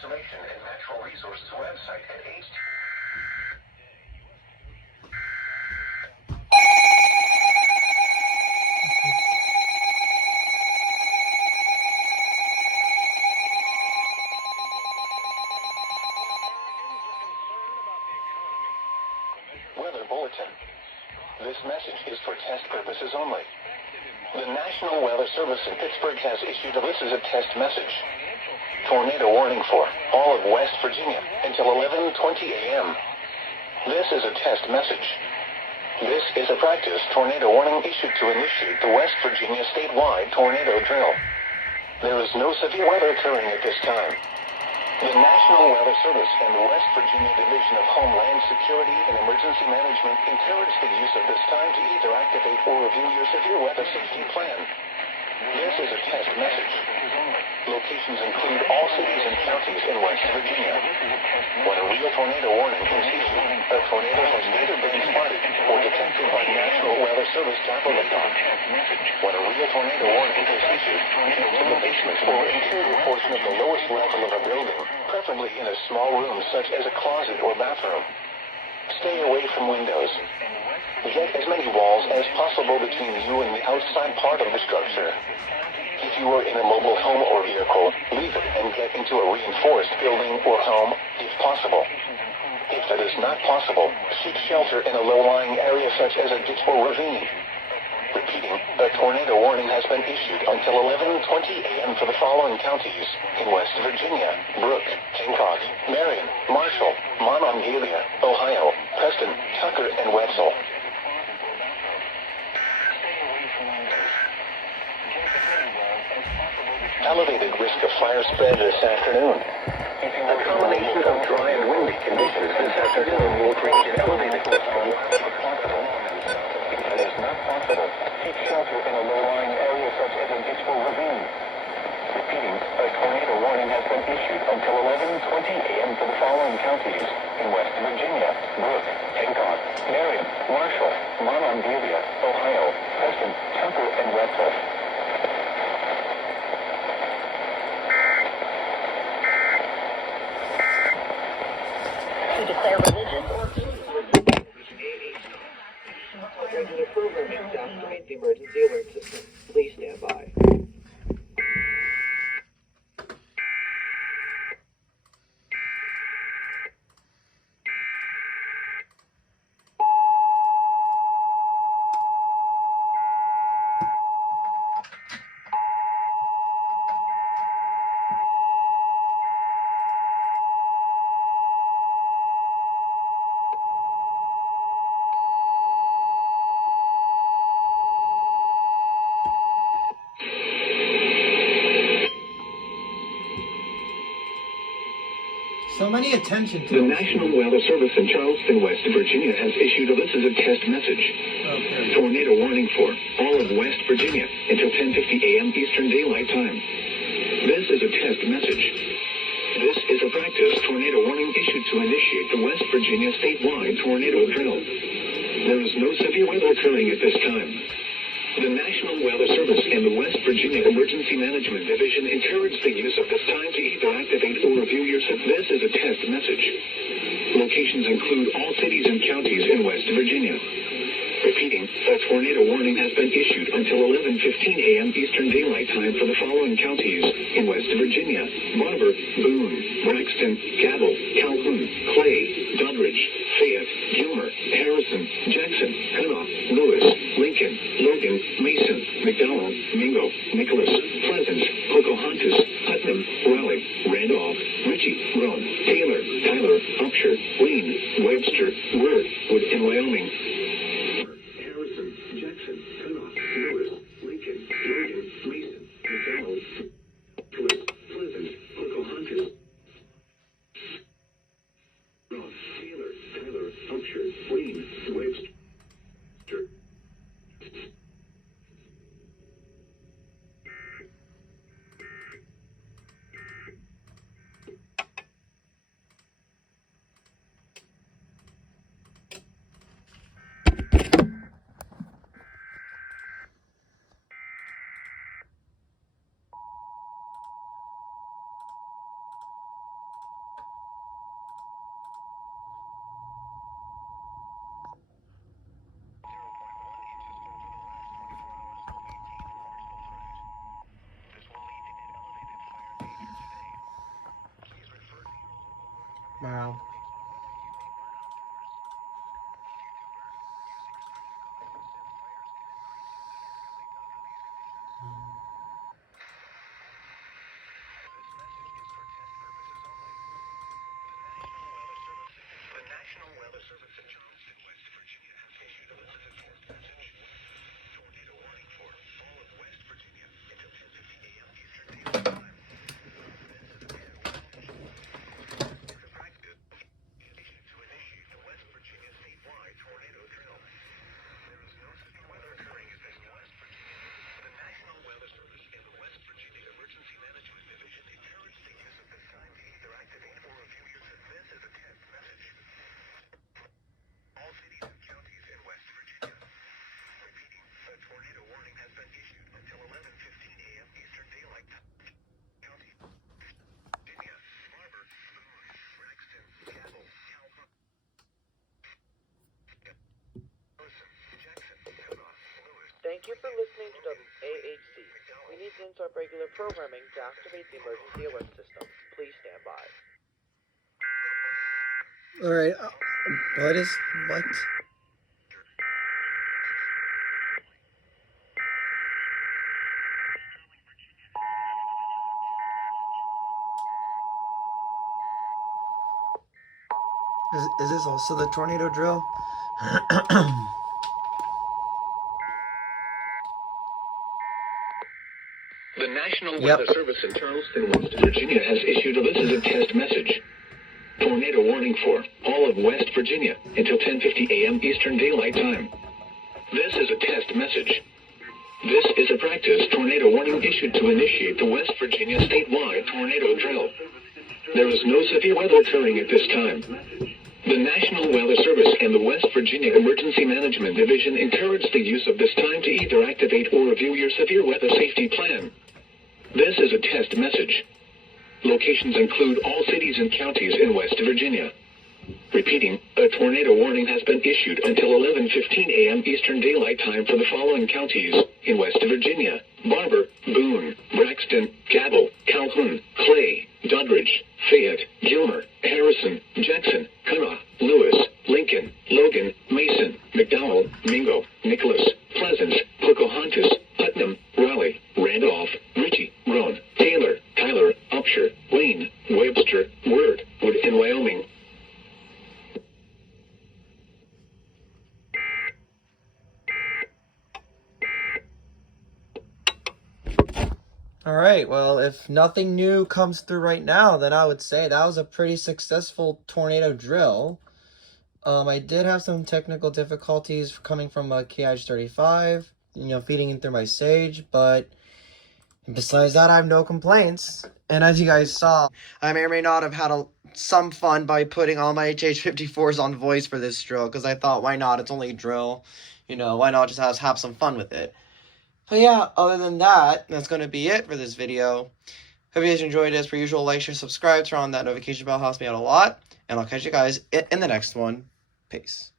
Conservation and Natural Resources website at Weather Bulletin. This message is for test purposes only. The National Weather Service in Pittsburgh has issued this is a test message. Tornado warning for all of West Virginia until 11:20 a.m. This is a test message. This is a practice tornado warning issued to initiate the West Virginia statewide tornado drill. There is no severe weather occurring at this time. The National Weather Service and the West Virginia Division of Homeland Security and Emergency Management encourage the use of this time to either activate or review your severe weather safety plan. This is a test message. Locations include all cities and counties in West Virginia. When a real tornado warning is issued, a tornado has neither been spotted or detected by National Weather Service travel radar. When a real tornado warning is issued, head to the basement or interior portion of the lowest level of a building, preferably in a small room such as a closet or bathroom. Stay away from windows. Get as many walls as possible between you and the outside part of the structure. If you are in a mobile home or vehicle, leave it and get into a reinforced building or home, if possible. If that is not possible, seek shelter in a low-lying area such as a ditch or ravine. Repeating, a tornado warning has been issued until 11:20 a.m. for the following counties in West Virginia: Brooke, Hancock, Marion, Marshall, Monongalia, Ohio, Preston, Tucker, and Wetzel. Elevated risk of fire spread this afternoon. A combination of dry and windy conditions this afternoon will create an elevated risk of possible. If it is not possible, seek shelter in a low-lying area such as a ditch or ravine. Repeating, a tornado warning has been issued until 11:20 a.m. for the following counties in West Virginia: Brooke, Hancock, Marion, Marshall, Monongalia, Ohio, Preston, Tucker, and Wetzel. To declare religious or regular programming to activate the emergency alert system. Please stand by. So many attention to the National Weather Service in Charleston, West Virginia has issued this is a test message. Okay. Tornado warning for all of West Virginia until 10:50 a.m. Eastern Daylight Time. This is a test message. This is a practice tornado warning issued to initiate the West Virginia statewide tornado drill. There is no severe weather occurring at this time. The National Weather Service and the West Virginia Emergency Management Division encourage the use of this time to either activate or review your system. This is a test message. Locations include all cities and counties in West Virginia. Repeating, a tornado warning has been issued until 11:15 a.m. Eastern Daylight Time for the following counties in West Virginia: Barber, Boone, Braxton, Cabell, Calhoun, Clay, Doddridge, Fayette, Gilmer, Harrison, Jackson, Kanawha, Lewis, Lincoln, Logan, Mason, McDowell, Mingo, Nicholas, Pleasant, Pocahontas, Putnam, Raleigh, Randolph, Ritchie, Roan, Taylor, Tyler, Upshur, Wayne, Webster, Word, Wood, and Wyoming. Harrison, Jackson, Kanawha, Lewis, Lincoln, Logan, Mason, McDowell, Nicholas, Pleasant, Pocahontas, Roan, Taylor, Tyler, Upshur, Wayne, Webster. Wow. The National Weather Service in Charleston, West Virginia has issued a limited test message. Tornado warning for all of West Virginia until 10:50 a.m. Eastern Daylight Time. This is a practice issued to initiate the West Virginia statewide tornado drill. There is no severe weather occurring in this West Virginia. The National Weather Service and the West Virginia Emergency Management Division encourage the use of this time to either activate or review your this as a test message. All cities and counties in West Virginia. Repeating, a tornado warning has been issued until 11:15 a.m. Eastern Daylight County. Virginia, Barber, Boone, Braxton, Cabell, Calhoun, Jackson, Conoff, Lewis. Thank you for listening to WAHC. We need to interrupt regular programming to activate the emergency alert system. Please stand by. Alright, what? Is this also the tornado drill? The National Weather Service in Charleston, West Virginia has issued a test message. Tornado warning for all of West Virginia until 10:50 a.m. Eastern Daylight Time. This is a test message. This is a practice tornado warning issued to initiate the West Virginia statewide tornado drill. There is no severe weather occurring at this time. The National Weather Service and the West Virginia Emergency Management Division encourage the use of this time to either activate or review your severe weather safety plan. This is a test message. Locations include all cities and counties in West Virginia. Repeating, a tornado warning has been issued until 11:15 a.m. Eastern Daylight Time for the following counties in West Virginia: Barber, Boone, Braxton, Cabell, Calhoun, Clay, Doddridge, Fayette, Gilmer, Harrison, Jackson, Conoff, Lewis, Lincoln, Logan, Mason, McDowell, Mingo, Nicholas, Pleasants, Pocahontas, Putnam, Raleigh, Randolph, Ritchie, Roan, Taylor, Tyler, Upshur, Wayne, Webster, Wood, and Wyoming. Alright, well, if nothing new comes through right now, then I would say that was a pretty successful tornado drill. I did have some technical difficulties coming from a KH35, feeding in through my Sage, but besides that, I have no complaints. And as you guys saw, I may or may not have had some fun by putting all my HH54s on voice for this drill, because I thought, why not? It's only a drill. Why not just have some fun with it? But yeah, other than that, that's going to be it for this video. Hope you guys enjoyed it. As per usual, like, share, subscribe, turn on that notification bell, helps me out a lot. And I'll catch you guys in the next one. Peace.